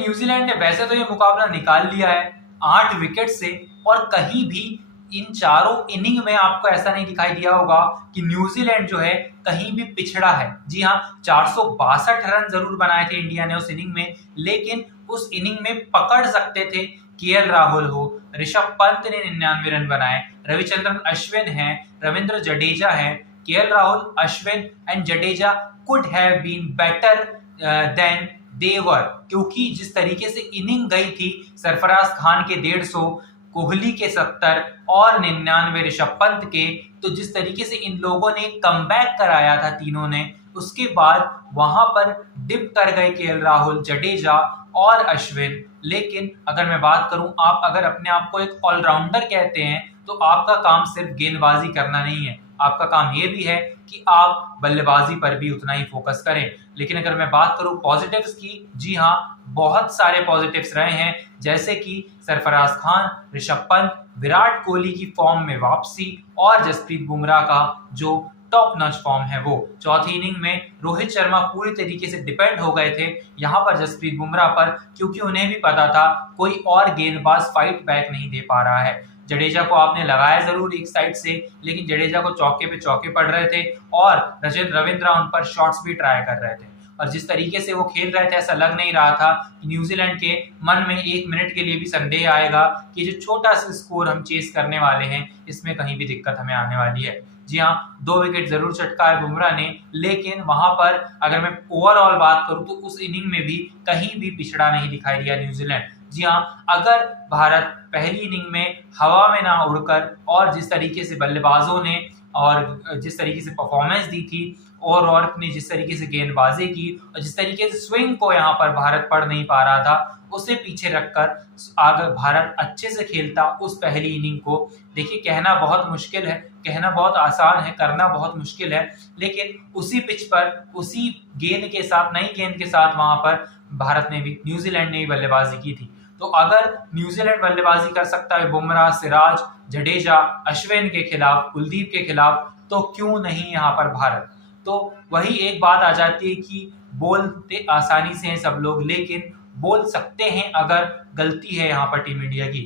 New Zealand ने वैसे तो ये मुकाबला निकाल लिया है 8 विकेट से, और कहीं भी इन चारों इनिंग में आपको ऐसा नहीं दिखाई दिया होगा कि न्यूजीलैंड जो है कहीं भी पिछड़ा है। जी हाँ, 462 रन जरूर बनाए थे इंडिया ने उस इनिंग में, लेकिन उस इनिंग में पकड़ सकते थे केएल राहुल हो, ऋषभ पंत ने 99 रन बनाए, रविचंद्रन अश्विन हैं, रविंद्र जडेजा हैं। KL Rahul, Ashwin and Jadeja could have been better than they were, क्योंकि जिस तरीके से इनिंग गई थी सरफराज खान के 150, कोहली के 70 और 99 ऋषभ पंत के, तो जिस तरीके से इन लोगों ने कमबैक कराया था तीनों ने, उसके बाद वहां पर डिप कर गए केएल राहुल, जडेजा और अश्विन। लेकिन अगर मैं बात करूं, आप अगर अपने आप को एक ऑलराउंडर कहते हैं तो आपका काम सिर्फ गेंदबाजी करना नहीं है, आपका काम यह भी है कि आप बल्लेबाजी पर भी उतना ही फोकस करें। लेकिन अगर मैं बात करूं पॉजिटिव्स की, जी हाँ, बहुत सारे पॉजिटिव्स रहे हैं, जैसे कि सरफराज खान, ऋषभ पंत, विराट कोहली की फॉर्म में वापसी और जसप्रीत बुमराह का जो टॉप नॉच फॉर्म है वो। चौथी इनिंग में रोहित शर्मा पूरी तरीके से डिपेंड हो गए थे यहाँ पर जसप्रीत बुमराह पर, क्योंकि उन्हें भी पता था कोई और गेंदबाज फाइट बैक नहीं दे पा रहा है। जडेजा को आपने लगाया जरूर एक साइड से, लेकिन जडेजा को चौके पे चौके पड़ रहे थे और रविंद्र उन पर शॉट्स भी ट्राई कर रहे थे। और जिस तरीके से वो खेल रहे थे, ऐसा लग नहीं रहा था कि न्यूजीलैंड के मन में एक मिनट के लिए भी संदेह आएगा कि जो छोटा सा स्कोर हम चेस करने वाले हैं, इसमें कहीं भी दिक्कत हमें आने वाली है। जी हाँ, 2 विकेट जरूर चटकाए बुमराह ने, लेकिन वहां पर अगर मैं ओवरऑल बात करूं तो उस इनिंग में भी कहीं भी पिछड़ा नहीं दिखाई दिया न्यूजीलैंड। जी हाँ, अगर भारत पहली इनिंग में हवा में ना उड़कर और जिस तरीके से बल्लेबाजों ने और जिस तरीके से परफॉर्मेंस दी थी और ने जिस तरीके से गेंदबाजी की और जिस तरीके से स्विंग को यहाँ पर भारत पढ़ नहीं पा रहा था, उसे पीछे रखकर अगर भारत अच्छे से खेलता उस पहली इनिंग को, देखिए कहना बहुत मुश्किल है, कहना बहुत आसान है, करना बहुत मुश्किल है, लेकिन उसी पिच पर उसी गेंद के साथ, नई गेंद के साथ वहां पर भारत ने भी, न्यूजीलैंड ने भी बल्लेबाजी की थी। तो अगर न्यूजीलैंड बल्लेबाजी कर सकता है बुमराह, सिराज, जडेजा, अश्विन के खिलाफ, कुलदीप के खिलाफ, तो क्यों नहीं यहाँ पर भारत। तो वही एक बात आ जाती है कि बोलते आसानी से हैं सब लोग, लेकिन बोल सकते हैं अगर गलती है यहाँ पर टीम इंडिया की।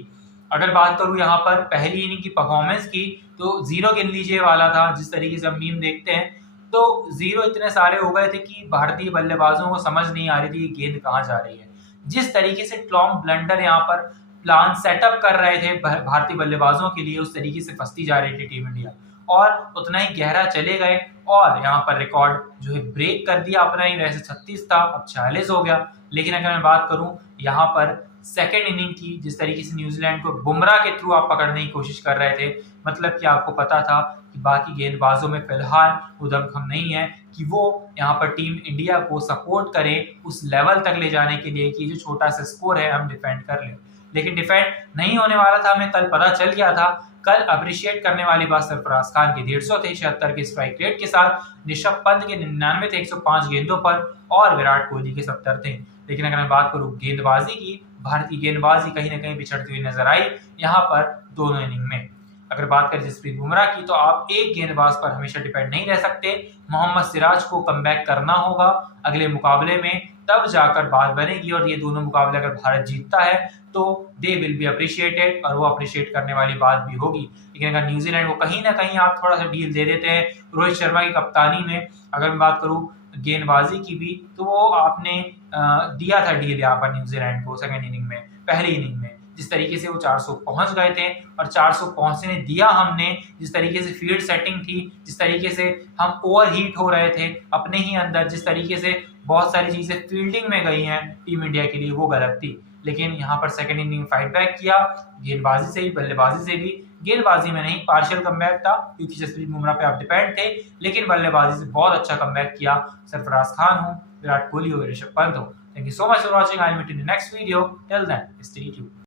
अगर बात करूं यहाँ पर पहली इनिंग की परफॉर्मेंस की, तो 0 गिन लीजिए वाला था, जिस तरीके से हम मीम देखते हैं, तो 0 इतने सारे हो गए थे कि भारतीय बल्लेबाजों को समझ नहीं आ रही थी ये गेंद कहाँ जा रही है। जिस तरीके से टॉम ब्लंडर यहाँ पर प्लान सेटअप कर रहे थे भारतीय बल्लेबाजों के लिए, उस तरीके से फंसती जा रही थी टीम इंडिया, और उतना ही गहरा चले गए और यहाँ पर रिकॉर्ड जो है ब्रेक कर दिया अपना ही। वैसे 36 था, अब 46 हो गया। लेकिन अगर मैं बात करूं यहाँ पर सेकेंड इनिंग की, जिस तरीके से न्यूजीलैंड को बुमराह के थ्रू आप पकड़ने की कोशिश कर रहे थे, मतलब कि आपको पता था कि बाकी गेंदबाजों में फिलहाल वो दमखम नहीं है कि वो यहाँ पर टीम इंडिया को सपोर्ट करें उस लेवल तक ले जाने के लिए कि जो छोटा सा स्कोर है हम डिफेंड कर लें। लेकिन डिफेंड नहीं होने वाला था, हमें कल पता चल गया था। कल अप्रिशिएट करने वाली बात सरफराज खान के 150 थे 76 के स्ट्राइक रेट के साथ, ऋषभ पंत के 99 थे 105 गेंदों पर, और विराट कोहली के 70 थे। लेकिन अगर मैं बात करूं गेंदबाजी की, भारतीय गेंदबाजी कहीं ना कहीं पिछड़ती हुई नजर आई यहाँ पर दोनों इनिंग में। अगर बात करें जसप्रीत बुमराह की, तो आप एक गेंदबाज पर हमेशा डिपेंड नहीं रह सकते। मोहम्मद सिराज को कमबैक करना होगा अगले मुकाबले में, तब जाकर बात बनेगी। और ये दोनों मुकाबले अगर भारत जीतता है तो दे विल बी अप्रिशिएटेड, और वो अप्रिशिएट करने वाली बात भी होगी। लेकिन अगर न्यूजीलैंड को कहीं ना कहीं आप थोड़ा सा डील दे देते हैं रोहित शर्मा की कप्तानी में, अगर मैं बात करूं गेंदबाजी की भी, तो वो आपने दिया था डील यहाँ पर न्यूजीलैंड को सेकंड इनिंग में, पहली इनिंग में जिस तरीके से वो 400 पहुंच गए थे, और 400 पहुंचने दिया हमने, जिस तरीके से फील्ड सेटिंग थी, जिस तरीके से हम ओवरहीट हो रहे थे अपने ही अंदर, जिस तरीके से बहुत सारी चीजें फील्डिंग में गई हैं टीम इंडिया के लिए, वो गलत थी। लेकिन यहाँ पर सेकंड इनिंग में फाइट बैक किया, गेंदबाजी से भी बल्लेबाजी से भी। गेंदबाजी में नहीं, पार्शियल कमबैक था क्योंकि जसप्रीत बुमराह पे आप डिपेंड थे, लेकिन बल्लेबाजी से बहुत अच्छा कमबैक किया। सरफराज खान हो, विराट कोहली हो, ऋषभ पंत हो। Thank you so much for watching. I will meet in the next video. Till then stay tuned.